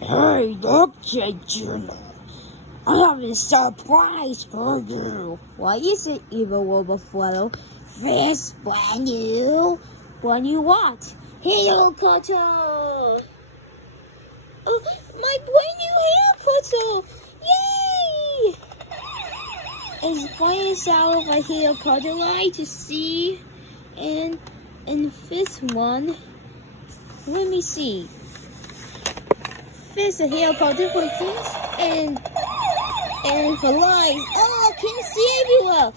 Hey, Dr. Juno, I have a surprise for you. What is it, evil Wilberforce? This brand new what? Hair cutter! Oh, my brand new hair cutter! Yay! It's pointing out of a hair cutter light to see. And this one, let me see. This a hair cutter with this and for lights. Oh, I can see everywhere.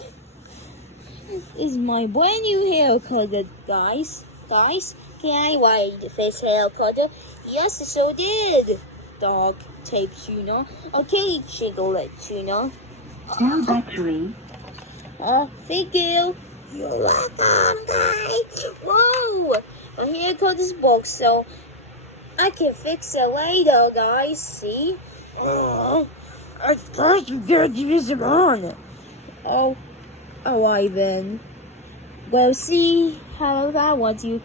It's my brand new hair cutter, guys. Can I ride this hair cutter? Yes, I so did. Dog tape tuner. Okay, jiggle it tuner. Now battery. Thank you. You're welcome, guys. Whoa, my hair cutter's broke, so I can fix it later, guys. See? I first you gotta give me some on. Oh, Ivan. Well, see how that was you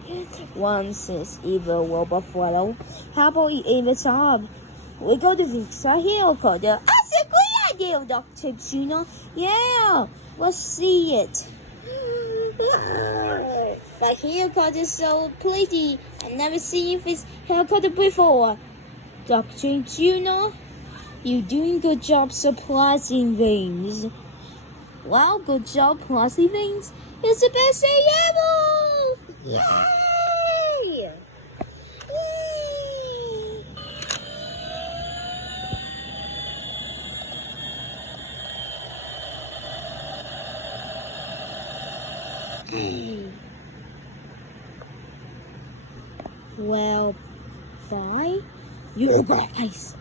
once is evil Wilberforce. How about you aim it up? We got to fix our hair cutter. That's a great idea, Dr. Tuna. Yeah, let's see it. My hair cutter is so pretty. I've never seen this hair cutter before. Dr. Tuna, you're doing good job surprising things. Wow, good job, Classy Things. It's the best day ever! Yay! Yay! Well, bye, you guys.